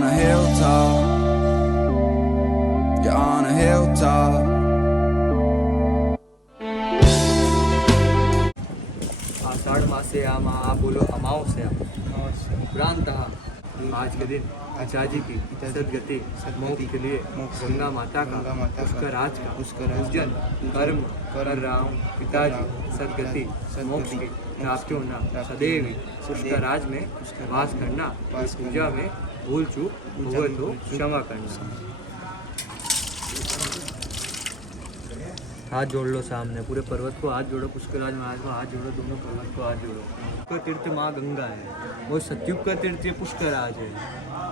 on a hilltop. You're on a hilltop. आषाढ़ मासे आमा आप बोलो अमावस्या प्रांतः आज के दिन पिताजी की सदगति मोक्ष के लिए गंगा माता का पुष्कर राज का पूजन कर्म कर रहा हूँ। पिताजी सदगति मोक्ष की प्राप्ति होना सदैव पुष्कर राज में वास करना, पूजा में भूल चूक हुआ तो क्षमा करना। हाथ जोड़ लो सामने, पूरे पर्वत को हाथ जोड़ो, पुष्कराज महाराज को हाथ जोड़ो, दोनों पर्वत को हाथ जोड़ो। का तीर्थ माँ गंगा है, वो सतयुग का तीर्थ ये पुष्कराज है।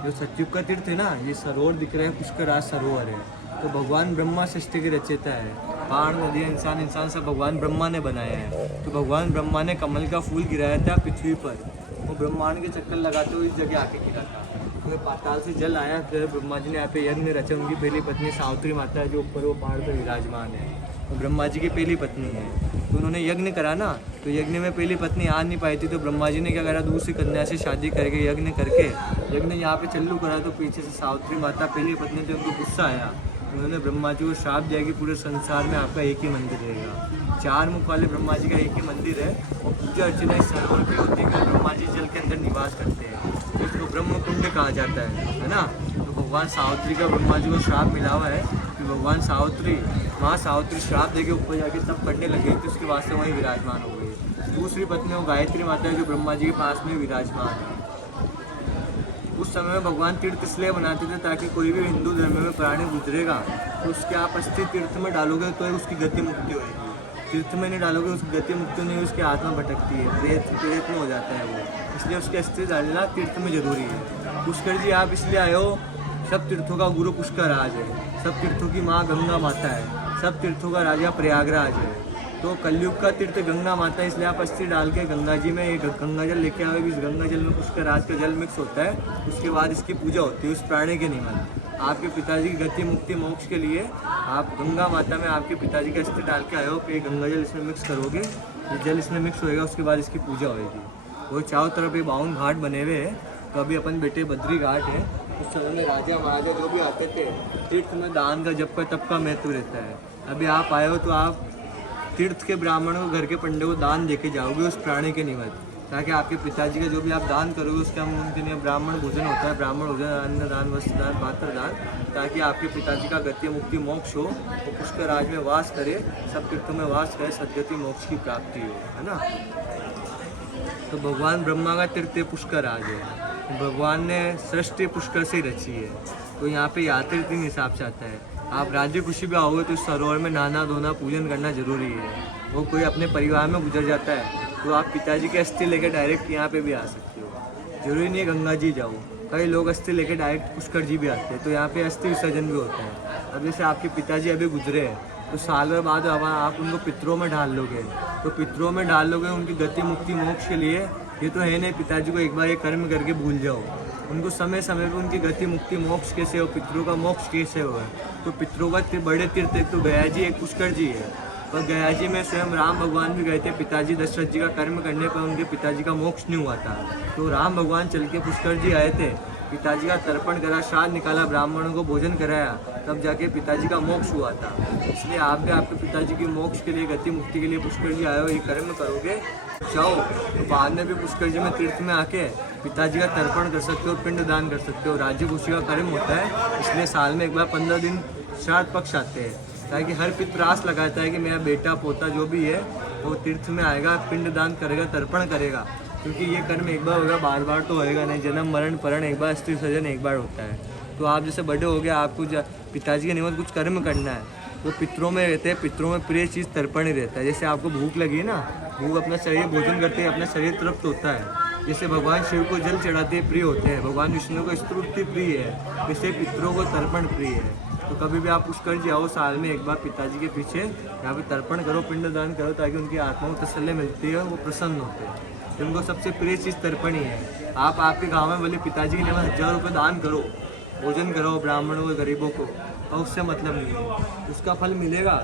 जो सतयुग का तीर्थ है ना, ये सरोवर दिख रहा है, पुष्कराज सरोवर है। तो भगवान ब्रह्मा सृष्टि के रचयिता है। पहाड़ नदी इंसान सब भगवान ब्रह्मा ने बनाया है। तो भगवान ब्रह्मा ने कमल का फूल गिराया था पृथ्वी पर, वो ब्रह्मांड के चक्कर लगाते हुए इस जगह आके गिरा था। तो पाताल से जल आया, फिर ब्रह्मा जी ने यहाँ पे यज्ञ रचा। उनकी पहली पत्नी सावित्री माता है जो ऊपर वो पहाड़ पर विराजमान है, वो ब्रह्मा जी की पहली पत्नी है। तो उन्होंने यज्ञ करा ना, तो यज्ञ में पहली पत्नी आ नहीं पाई थी, तो ब्रह्मा जी ने क्या करा, दूसरी कन्या से शादी करके यज्ञ करके यज्ञ यहाँ पे चालू करा। तो पीछे से सावित्री माता पहली पत्नी थी, उनको गुस्सा आया। उन्होंने ब्रह्मा जी को श्राप दिया कि पूरे संसार में आपका एक ही मंदिर रहेगा। 4 मुख वाले ब्रह्मा जी का एक ही मंदिर है, और पूजा अर्चना इस सरोवर की होती है। ब्रह्मा जी जल के अंदर निवास करते हैं, इसको ब्रह्म कुंड कहा जाता है ना। तो भगवान सावित्री का ब्रह्मा जी को श्राप मिला हुआ है कि भगवान सावित्री माँ सावित्री श्राप देके ऊपर जाके तब करने लगे, तो उसके वास्ते वहीं विराजमान हो गई। दूसरी पत्नी वो गायत्री माता है जो ब्रह्मा जी के पास में विराजमान है। उस समय में भगवान तीर्थ इसलिए बनाते थे ताकि कोई भी हिंदू धर्म में प्राणी गुजरेगा तो उसके आप अस्थि तीर्थ में डालोगे तो उसकी गति मुक्ति होगी। तीर्थ में नहीं डालोगे उसकी गति मुक्ति नहीं, उसकी आत्मा भटकती है, प्रेत में हो जाता है वो। इसलिए उसकी अस्थि डालना तीर्थ में जरूरी है। पुष्कर जी आप इसलिए आए हो, सब तीर्थों का गुरु पुष्कर राज है, सब तीर्थों की माँ गंगा माता है, सब तीर्थों का राजा प्रयागराज है। तो कलयुग का तीर्थ गंगा माता है, इसलिए आप अस्थि डाल के गंगा जी में एक गंगा जल लेके आओ। इस गंगा जल में पुष्कर राज का जल मिक्स होता है, उसके बाद इसकी पूजा होती है उस प्राणी के निमित्त। आपके पिताजी की गति मुक्ति मोक्ष के लिए आप गंगा माता में आपके पिताजी का अस्थि डाल के आए हो कि गंगा जल इसमें मिक्स करोगे, ये जल इसमें मिक्स होएगा, उसके बाद इसकी पूजा होएगी। वो चारों तरफ ये 52 घाट बने हुए हैं। तो अभी अपन बेटे बद्री घाट है, उस समय में राजा महाराजा जो भी आते थे तीर्थ में दान का जप का तप का महत्व रहता है। अभी आप आए हो तो आप तीर्थ के ब्राह्मण को घर के पंडे को दान देके जाओगे उस प्राणी के निमित्त, ताकि आपके पिताजी का जो भी आप दान करोगे उसके हम उनके लिए ब्राह्मण भोजन होता है, ब्राह्मण भोजन, अन्न दान, वस्त्र दान, पात्र दान, ताकि आपके पिताजी का गति मुक्ति मोक्ष हो, वो पुष्कर राज में वास करे, सब तीर्थों में वास करे, सदगति मोक्ष की प्राप्ति हो, है ना। तो भगवान ब्रह्मा का तीर्थ पुष्कर राज है। भगवान ने सृष्टि पुष्कर से रची है, तो यहाँ पे यात्री 3 हिसाब से आता है। आप राज्य खुशी भी आओगे तो इस सरोवर में नहाना धोना पूजन करना जरूरी है। वो कोई अपने परिवार में गुजर जाता है तो आप पिताजी के अस्थि लेकर डायरेक्ट यहाँ पे भी आ सकते हो, जरूरी नहीं है गंगा जी जाओ। कई लोग अस्थि लेकर डायरेक्ट पुष्कर जी भी आते हैं, तो यहाँ पे अस्थि विसर्जन भी होता है। अब जैसे आपके पिताजी अभी गुजरे हैं तो साल भर बाद आप उनको पितरों में डाल लोगे, तो पितरों में डाल लोगे उनकी गति मुक्ति मोक्ष के लिए। ये तो है नहीं पिताजी को एक बार ये कर्म करके भूल जाओ, उनको समय समय पे उनकी गति मुक्ति मोक्ष कैसे हो, पितरों का मोक्ष कैसे हो। तो पितरों का बड़े तीर्थ एक तो गया जी, एक पुष्कर जी है। और गया जी में स्वयं राम भगवान भी गए थे, पिताजी दशरथ जी का कर्म करने पर उनके पिताजी का मोक्ष नहीं हुआ था, तो राम भगवान चल के पुष्कर जी आए थे, पिताजी का तर्पण करा, श्राद्ध निकाला, ब्राह्मणों को भोजन कराया, तब जाके पिताजी का मोक्ष हुआ था। इसलिए आप भी आपके पिताजी की मोक्ष के लिए गति मुक्ति के लिए पुष्कर जी आए हो, ये कर्म करोगे जाओ तो बाद में भी पुष्कर जी में तीर्थ में आके पिताजी का तर्पण कर सकते हो, पिंड दान कर सकते हो। राज्य खुशी का कर्म होता है, इसलिए साल में एक बार 15 दिन श्राद्ध पक्ष आते हैं, ताकि हर पितर आस लगाता है कि मेरा बेटा पोता जो भी है वो तीर्थ में आएगा, पिंड दान करेगा, तर्पण करेगा। क्योंकि ये कर्म एक बार होगा, बार बार तो होएगा नहीं, जन्म मरण परण एक बार, अस्थि विसर्जन एक बार होता है। तो आप जैसे बड़े हो गए, आपको पिताजी के निमित्त कुछ कर्म करना है, तो पितरों में रहते हैं, पितरों में प्रिय चीज़ तर्पण ही रहता है। जैसे आपको भूख लगी है ना, भूख अपना शरीर भोजन करते हैं, अपना शरीर तृप्त होता है। जैसे भगवान शिव को जल चढ़ाते हैं प्रिय होते हैं, भगवान विष्णु को स्तुति प्रिय है, जैसे पितरों को तर्पण प्रिय है। तो कभी भी आप पुष्कर जी आओ, साल में एक बार पिताजी के पीछे यहाँ पे तर्पण करो, पिंड दान करो, ताकि उनकी आत्मा को तसल्ली मिलती है, वो प्रसन्न होते हैं। तो उनको सबसे प्रिय चीज़ तर्पण ही है। आप आपके गाँव में बोले पिताजी के लिए 1000 रुपये दान करो, भोजन करो ब्राह्मणों को, गरीबों को, और उससे मतलब नहीं है, उसका फल मिलेगा